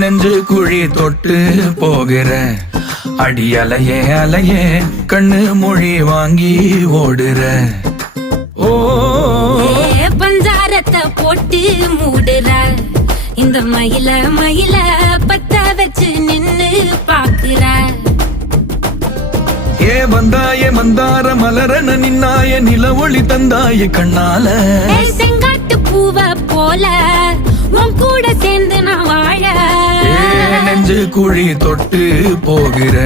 நெஞ்சு குழி தொட்டு போகிற அடி அலையே அலையே கண்ணு மொழி வாங்கி ஓடுற ஓ பஞ்சாரத்தை போட்டு மூடுற இந்த மயில மயில பத்த வச்சு நின்னு பாக்குற ஏ வந்தாய மந்தார மலரன நின்னாய நில ஒளி தந்தாய கண்ணால செங்காட்டு பூவ போல உன் கூட சேர்ந்து நான் வாழ நெஞ்சு குழி தொட்டு போகிற